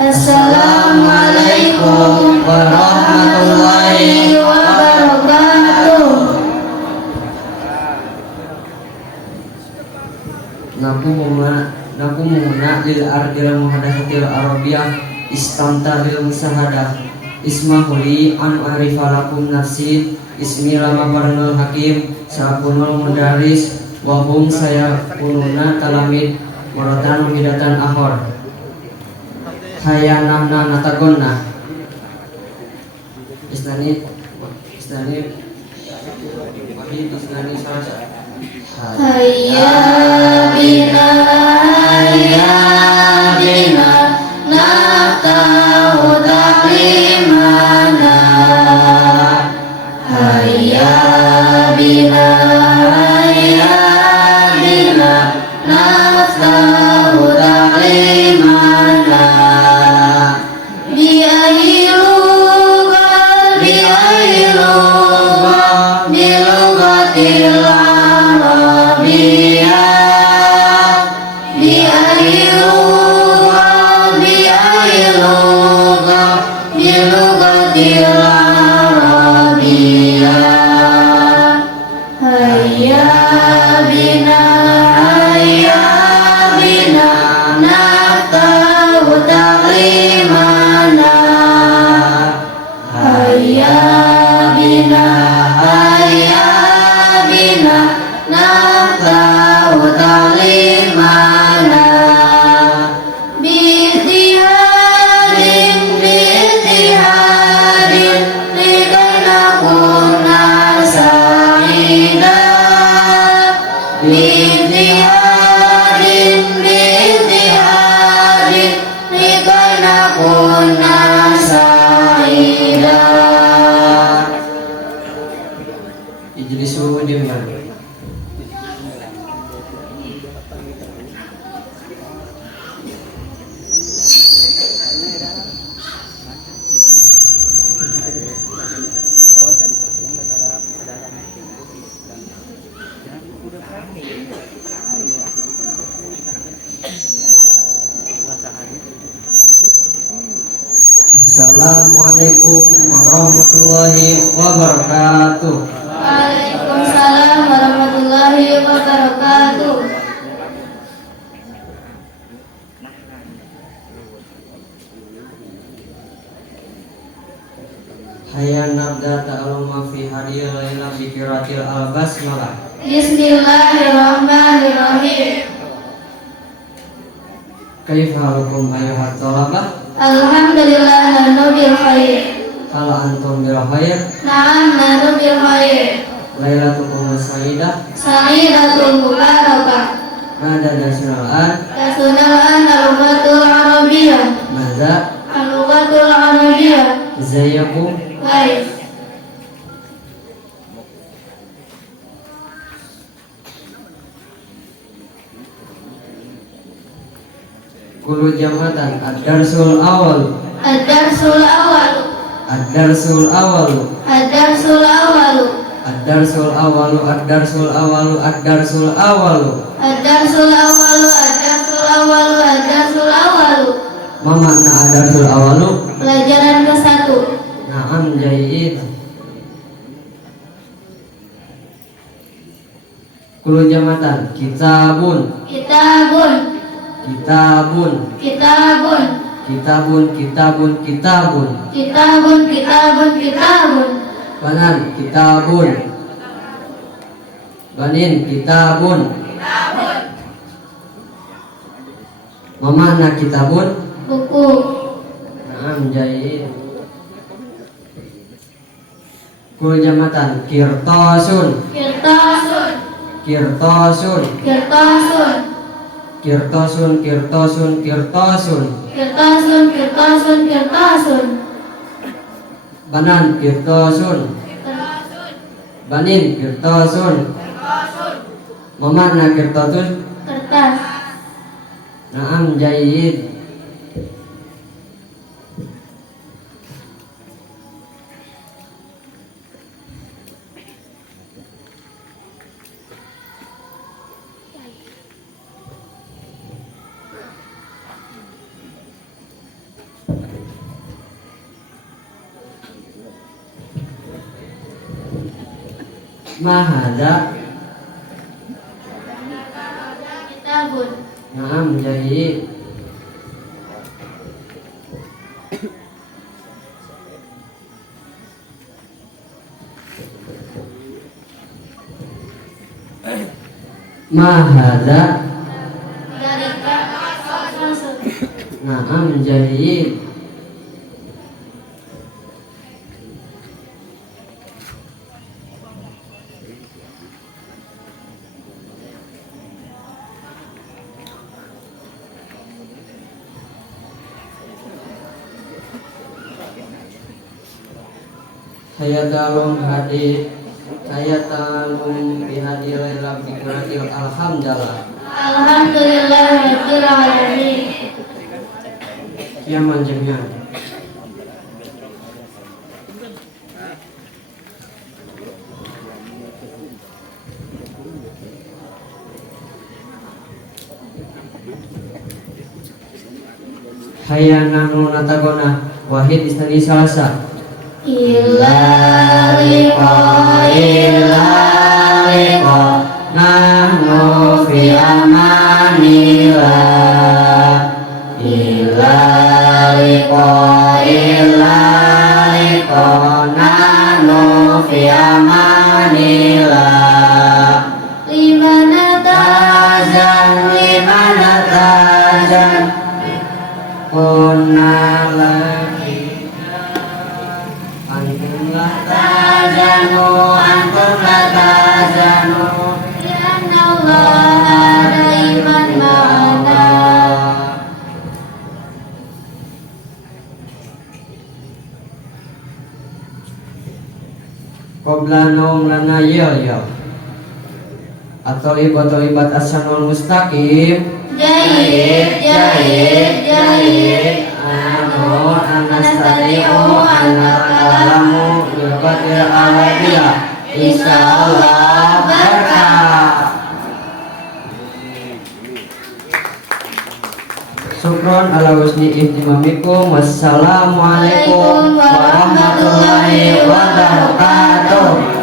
Assalamualaikum warahmatullahi wabarakatuh. Nakumuna lil ardil muhadasatil arabiyah istamta lil musahadah ismahuli an arifalakum nafsi ismi lama baranul hakim sa'akunul mudaris wahum saya kununa talamid muratan hidatan ahor hayanahna natagonna isnani saja hayya bina naftahu taklimana hayya bina naftahu taklimana bilugatil Assalamualaikum warahmatullahi wabarakatuh. Waalaikumsalam warahmatullahi wabarakatuh. Hayya nabda ta'aluma fi hadiyil laila bikiratil al-basmalah. Bismillahirrahmanirrahim. Kaifa halukum ayyuhat thalabah? Alhamdulillah nahnu bil khair. Hal antum bil khair? Na'am nahnu bil khair. Lailatukum sa'idah. Sa'idatun mubarakah. Mada nasional Nasional al-lughatul arabiyyah. Mada Al-lughatul arabiyyah. Zayyakum. Baik. Kulu jamatan ad-darsul awal. Ad-darsul awal. Ad-darsul awal. Ad-darsul awal. Ad-darsul awal. Ad-darsul awal. Ad-darsul awal. Ad-darsul awal. Ad-darsul awal. Ad-darsul awal. Ma makna ad-darsul awal? Pelajaran ke-1. Na'am jayyid. Kulu jamatan kitabun. Kitabun. Kitabun. Kitabun. Kitabun. Kitabun. Kitabun. Kitabun. Kitabun. Kitabun. Banan kitabun. Banin kitabun. Mamana kitabun. Buku. Naam jayyid. Kul jamatan kirtasun. Kirtasun. Kirtasun. Kirtasun. Kirtasun. Kirtasun. Kirtasun. Kirtasun. Kirtasun. Kirtasun. Banan kirtasun. Banin kirtasun. Mamana kirtasun. Kertas. Naam jayyid. Mahada. Kitabun. Naam, jayyid. Mahada. Dalika. Qasun. Naam, jayyid. Hayatalum hadid hayatalum bihadil rabbi kurakil alhamdulillah. Alhamdulillah rabbil alamin. Kiaman jami'an. Hayananu natagona wahid isnani salasa. Illa liqa nahnu fi amanillah. Illa liqa nahnu fi amanillah. limana Limana tajan kunna lakina antum la tajanu antum la tajanu Inna Allah daiman ma'ana. Qabla naum lana yal At-talibat as-sanul mustaqim. Jahid Anu anastati'u anakalamu bilbatil arabiyah. Insyaallah berkah. Syukron ala husni ihtimamikum. Wassalamualaikum warahmatullahi wabarakatuh.